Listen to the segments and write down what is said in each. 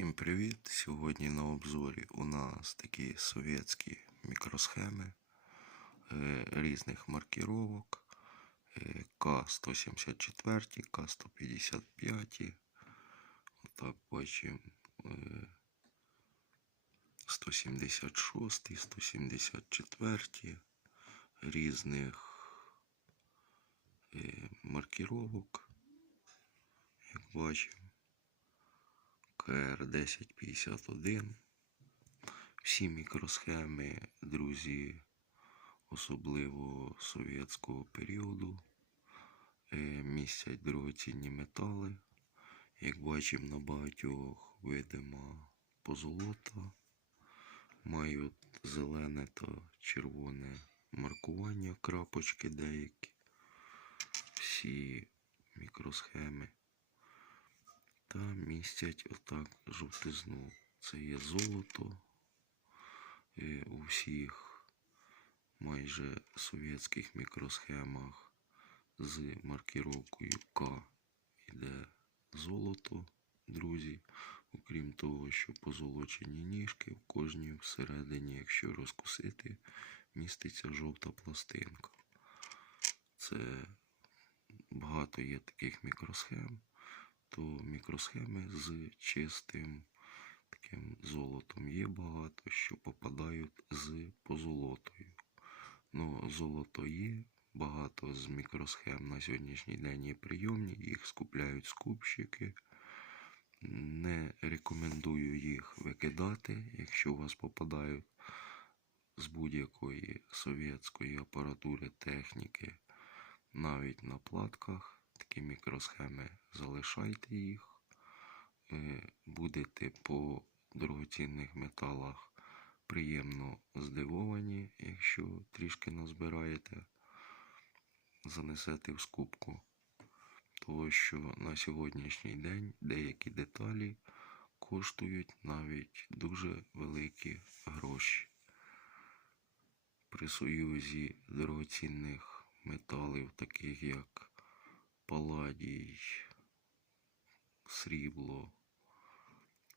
Всім привіт! Сьогодні на обзорі у нас такі совєтські мікросхеми е, різних маркіровок е, К-174, К-155. Отак бачимо е, 176, 174 різних е, маркіровок, як бачимо. КР 1051. Всі мікросхеми, друзі, особливо совєтського періоду, е, містять дорогоцінні метали. Як бачимо, на багатьох видимо позолота, мають зелене та червоне маркування, крапочки деякі. Всі мікросхеми та містять отак жовтизну. Це є золото е, у всіх майже совєтських мікросхемах з маркіровкою К іде золото, друзі. Окрім того, що позолочені ніжки в кожній всередині, якщо розкусити, міститься жовта пластинка. Це багато є таких мікросхем то мікросхеми з чистим таким золотом є багато, що попадають з позолотою. Ну, золото є, багато з мікросхем на сьогоднішній день є прийомні, їх скупляють скупщики. Не рекомендую їх викидати, якщо у вас попадають з будь-якої совєтської апаратури техніки, навіть на платках такі мікросхеми, залишайте їх, е, будете по дорогоцінних металах приємно здивовані, якщо трішки назбираєте, занесете в скупку. Того, що на сьогоднішній день деякі деталі коштують навіть дуже великі гроші. При союзі дорогоцінних металів, таких як паладій, срібло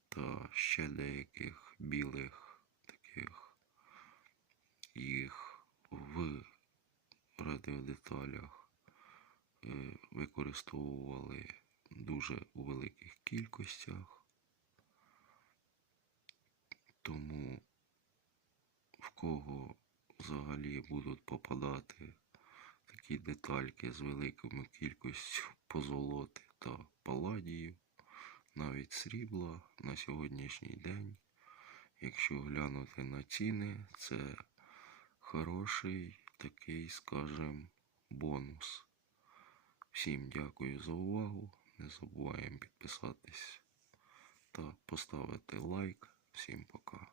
та ще деяких білих таких їх в радіодеталях е, використовували дуже у великих кількостях. Тому в кого взагалі будуть попадати такі детальки з великою кількістю позолоти та паладію, навіть срібла на сьогоднішній день. Якщо глянути на ціни, це хороший такий, скажем, бонус. Всім дякую за увагу. Не забуваємо підписатись та поставити лайк. Всім пока.